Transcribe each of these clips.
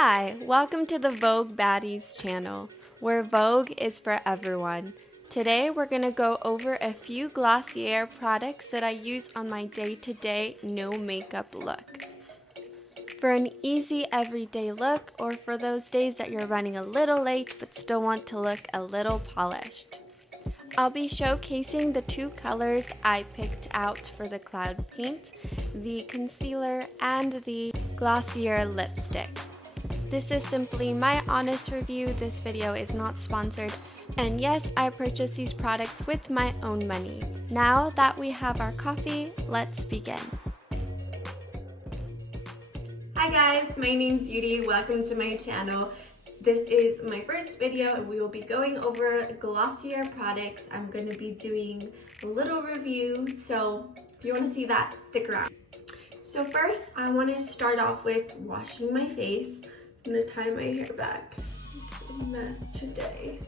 Hi, welcome to the Vogue Baddies channel, where Vogue is for everyone. Today we're going to go over a few Glossier products that I use on my day-to-day no makeup look. For an easy everyday look, or for those days that you're running a little late but still want to look a little polished. I'll be showcasing the two colors I picked out for the cloud paint, the concealer and the Glossier lipstick. This is simply my honest review. This video is not sponsored. And yes, I purchased these products with my own money. Now that we have our coffee, let's begin. Hi guys, my name's Yudi. Welcome to my channel. This is my first video and we will be going over Glossier products. I'm going to be doing a little review, so if you want to see that, stick around. So first, I want to start off with washing my face. I'm going to tie my hair back. It's a mess today.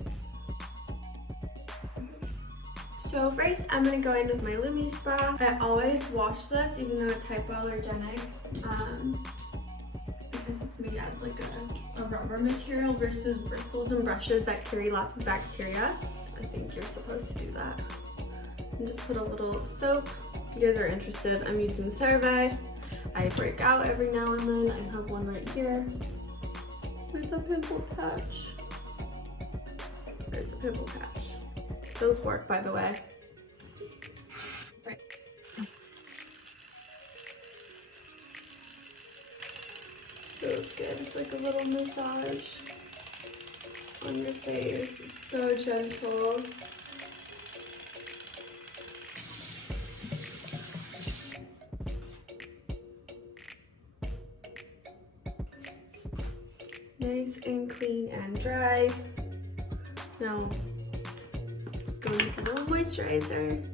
So first, I'm going to go in with my Lumi Spa. I always wash this, even though it's hypoallergenic, because it's made out of like a rubber material versus bristles and brushes that carry lots of bacteria. I think you're supposed to do that. And just put a little soap. If you guys are interested, I'm using CeraVe. I break out every now and then. I have one right here with a pimple patch. There's a pimple patch. Those work, by the way. Right. Feels good. It's like a little massage on your face. It's so gentle. Nice and clean and dry. Now, just going with a little moisturizer.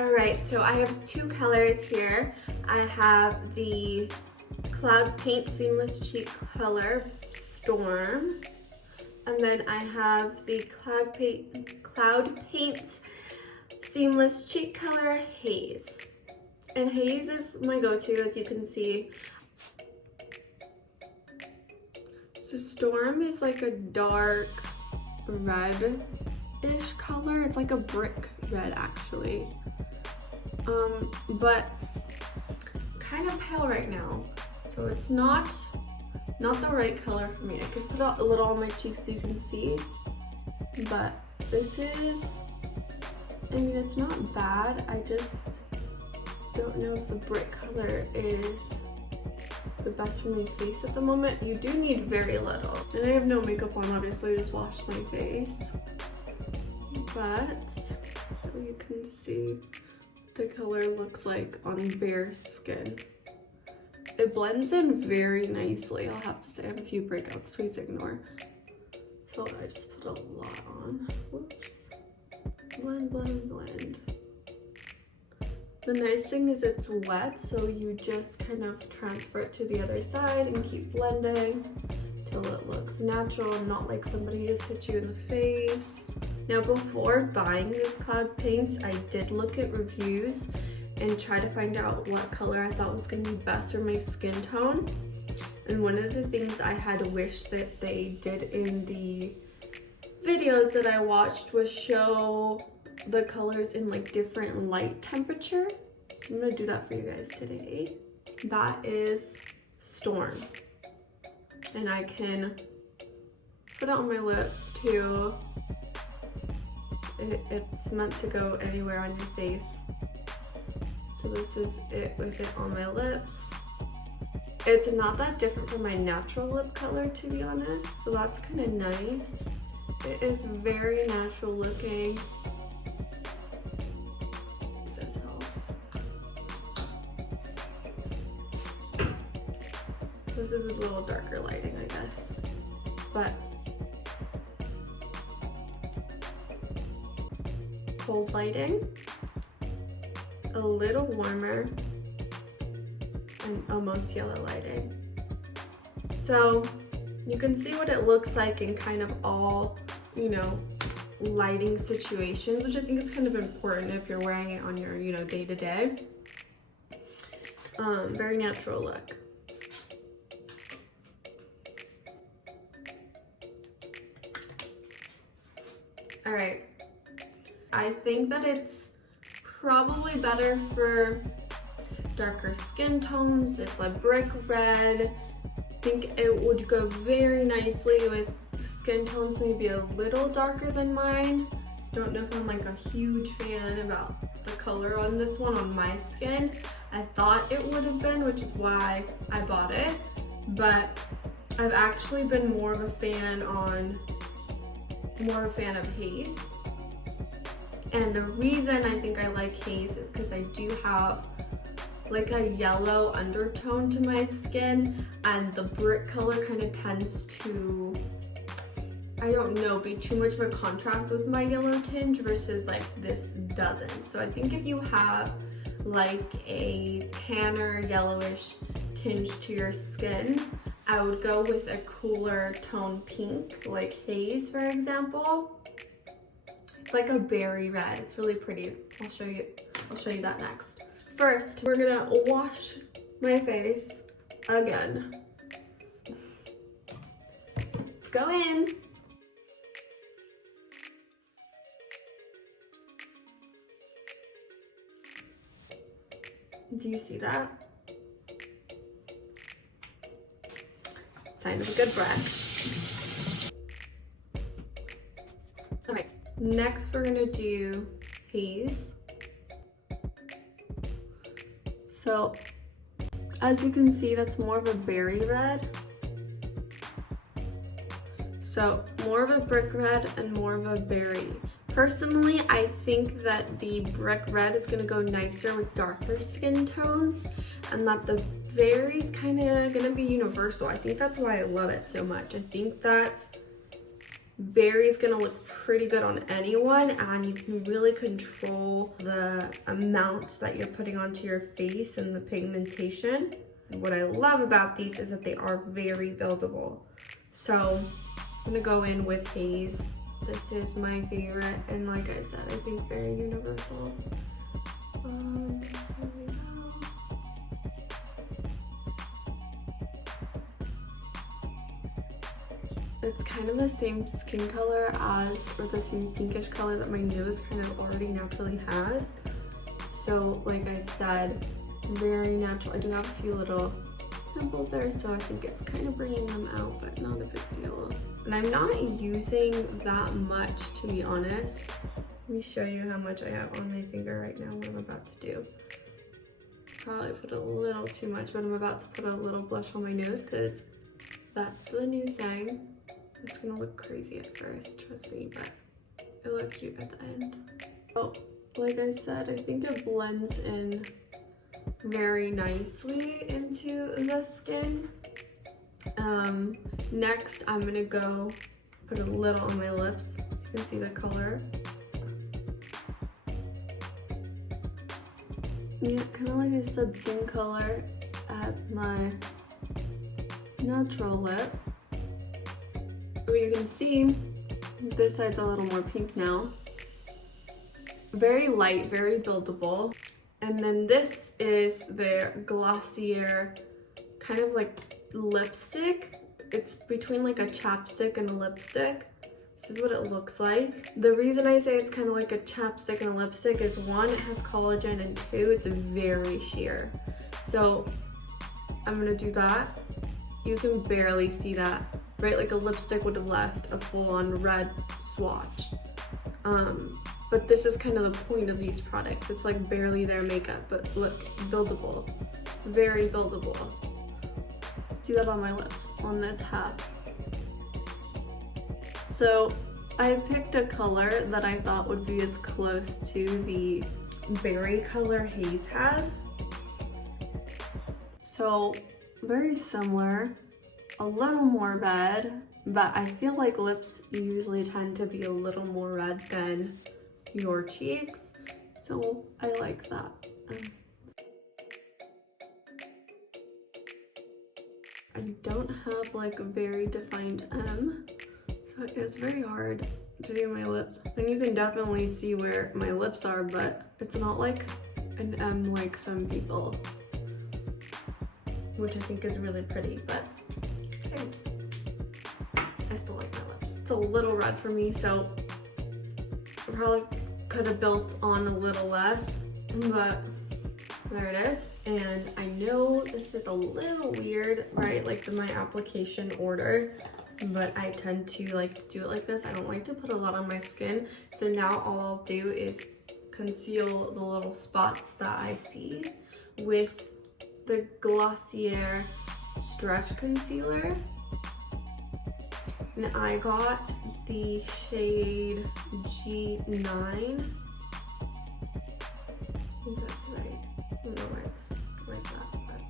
Alright, so I have two colors here. I have the Cloud Paint Seamless Cheek color, Storm. And then I have the Cloud Paint Seamless Cheek color, Haze. And Haze is my go-to, as you can see. So Storm is like a dark red-ish color. It's like a brick red, actually. But kind of pale right now. So it's not the right color for me. I could put a little on my cheeks so you can see. But this is, I mean, it's not bad. I just don't know if the brick color is the best for my face at the moment. You do need very little. And I have no makeup on, obviously, I just washed my face. But you can see the color looks like on bare skin. It blends in very nicely, I'll have to say. I have a few breakouts, please ignore. So I just put a lot on. Whoops. Blend, blend, blend. The nice thing is it's wet, so you just kind of transfer it to the other side and keep blending till it looks natural and not like somebody just hit you in the face. Now, before buying this cloud paint, I did look at reviews and try to find out what color I thought was going to be best for my skin tone. And one of the things I had wished that they did in the videos that I watched was show the colors in like different light temperature. So I'm gonna do that for you guys today. That is Storm. And I can put it on my lips too. It's meant to go anywhere on your face. So this is it with it on my lips. It's not that different from my natural lip color, to be honest. So that's kind of nice. It is very natural looking. This helps. This is a little darker lighting, I guess. But cold lighting, a little warmer, and almost yellow lighting. So you can see what it looks like in kind of all, you know, lighting situations, which I think is kind of important if you're wearing it on your, you know, day-to-day. Very natural look. All right, I think that it's probably better for darker skin tones. It's a brick red. I think it would go very nicely with skin tones maybe a little darker than mine. Don't know if I'm like a huge fan about the color on this one on my skin. I thought it would have been, which is why I bought it, but I've actually been more of a fan of Haze. And the reason I think I like Haze is because I do have like a yellow undertone to my skin, and the brick color kind of tends to, I don't know, be too much of a contrast with my yellow tinge versus like this doesn't. So I think if you have like a tanner yellowish tinge to your skin, I would go with a cooler tone pink, like Haze for example. It's like a berry red. It's really pretty. I'll show you that next. First, we're gonna wash my face again. Let's go in. Do you see that? Sign of a good brush. All right, next we're gonna do Haze. So, as you can see, that's more of a berry red. So, more of a brick red and more of a berry. Personally, I think that the brick red is gonna go nicer with darker skin tones, and that the berry's kind of gonna be universal. I think that's why I love it so much. I think that berry's gonna look pretty good on anyone, and you can really control the amount that you're putting onto your face and the pigmentation. And what I love about these is that they are very buildable. So I'm gonna go in with Haze. This is my favorite, and like I said, I think very universal. Here we go. It's kind of the same skin color as, or the same pinkish color that my nose kind of already naturally has. So like I said, very natural. I do have a few little pimples there, so I think it's kind of bringing them out, but not a big deal. And I'm not using that much, to be honest. Let me show you how much I have on my finger right now, what I'm about to do. Probably put a little too much, but I'm about to put a little blush on my nose because that's the new thing. It's gonna look crazy at first, trust me, but it'll look cute at the end. Oh, like I said, I think it blends in very nicely into the skin. Next, I'm gonna go put a little on my lips so you can see the color. Yeah, kind of like I said, same color as my natural lip. You can see this side's a little more pink now. Very light, very buildable. And then this is their Glossier kind of like lipstick. It's between like a chapstick and a lipstick. This is what it looks like. The reason I say it's kind of like a chapstick and a lipstick is one, it has collagen, and two, it's very sheer. So I'm gonna do that. You can barely see that, right? Like a lipstick would have left a full-on red swatch. But this is kind of the point of these products. It's like barely their makeup, but look, buildable, very buildable. Let's do that on my lips, on this half. So I picked a color that I thought would be as close to the berry color Haze has. So very similar, a little more red, but I feel like lips usually tend to be a little more red than your cheeks, so I like that. I don't have like a very defined M, so it's very hard to do my lips. And you can definitely see where my lips are, but it's not like an M like some people. which I think is really pretty, but anyways, I still like my lips. It's a little red for me, so I probably could have built on a little less, but there it is. And I know this is a little weird, right? Like my application order, but I tend to like do it like this. I don't like to put a lot on my skin. So now all I'll do is conceal the little spots that I see with the Glossier Stretch Concealer. And I got the shade G9. I think that's right. I don't know why it's like that, but.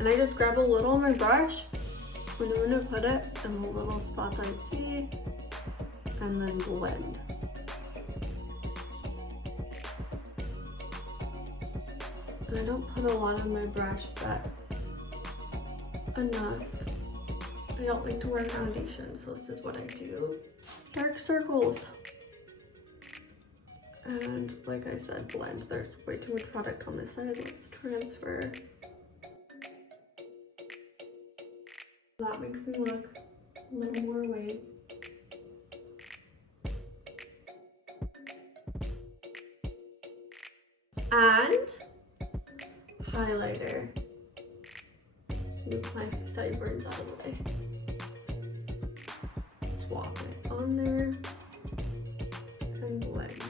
And I just grab a little on my brush, and I'm gonna put it in the little spots I see, and then blend. And I don't put a lot on my brush, but enough. I don't like to wear foundation, so this is what I do. Dark circles. And like I said, blend. There's way too much product on this side. Let's transfer. That makes me look a little more awake. And highlighter. Smooth my sideburns out of the way. Swap it on there and blend.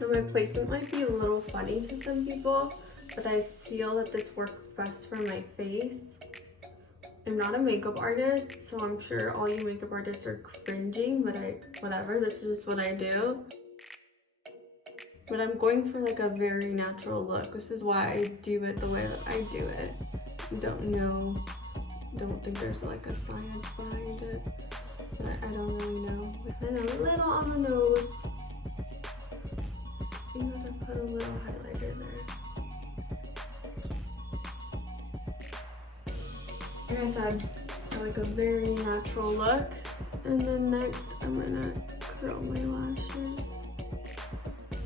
Now my placement might be a little funny to some people, but I feel that this works best for my face. I'm not a makeup artist, so I'm sure all you makeup artists are cringing, but whatever, this is just what I do. But I'm going for like a very natural look. This is why I do it the way that I do it. Don't think there's like a science behind it, but I don't really know. And a little on the nose. You gotta put a little highlighter there. Like I said, I like a very natural look. And then next, I'm gonna curl my lashes.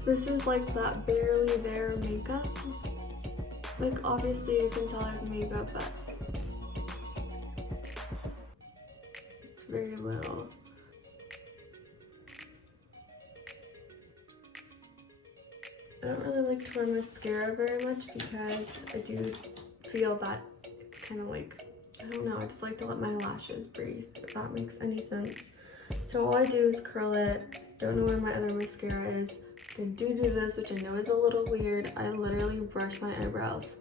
This is like that barely there makeup. Like obviously you can tell I have makeup, but it's very little. I don't really like to wear mascara very much because I do feel that it's kind of like, I don't know, I just like to let my lashes breathe, if that makes any sense. So all I do is curl it. Don't know where my other mascara is. I do this, which I know is a little weird. I literally brush my eyebrows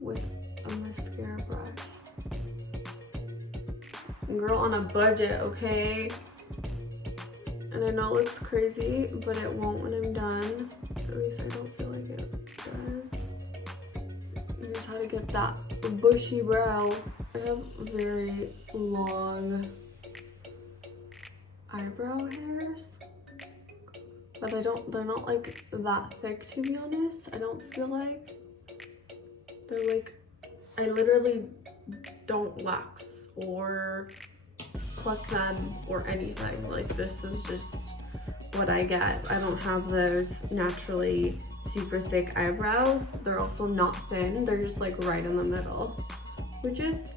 with a mascara brush. Girl on a budget, okay? And I know it looks crazy, but it won't when I'm done. At least I don't feel like it does. Here's how to get that bushy brow. I have very long eyebrow hairs, but they're not like that thick, to be honest. I don't feel like they're like, I literally don't wax or pluck them or anything. Like this is just what I get. I don't have those naturally super thick eyebrows. They're also not thin. They're just like right in the middle, which is,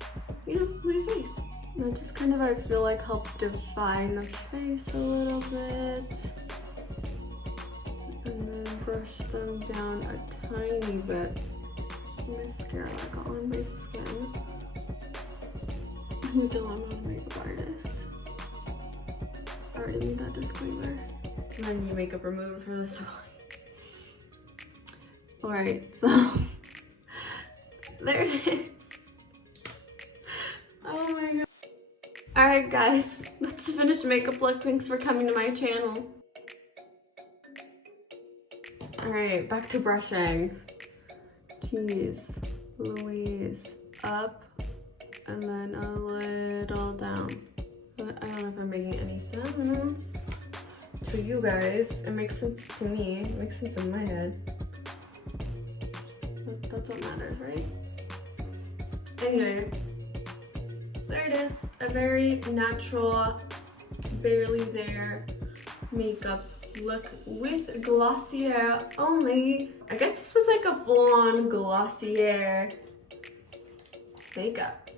you know, my face. And that just kind of, I feel like, helps define the face a little bit. And then brush them down a tiny bit. Mascara like on my skin. You know I'm not a makeup artist. I already made that disclaimer. And then you makeup remover for this one. Alright, so there it is. Oh my god. Alright guys, that's the finished makeup look. Thanks for coming to my channel. Alright, back to brushing. Jeez Louise. Up and then a little down. I don't know if I'm making any sense to you guys. It makes sense to me. It makes sense in my head. But that's what matters, right? Anyway, there it is. A very natural, barely there makeup look with Glossier only. I guess this was like a full-on Glossier makeup.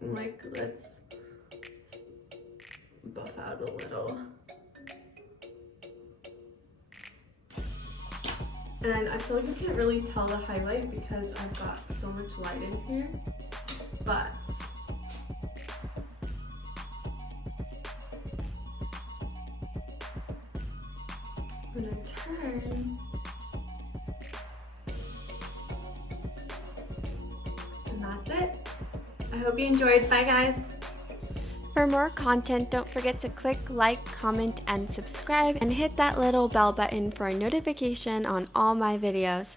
Like, let's buff out a little. And I feel like I can't really tell the highlight because I've got so much light in here, but when I turn, and that's it. I hope you enjoyed. Bye guys. For more content, don't forget to click like, comment, and subscribe, and hit that little bell button for a notification on all my videos.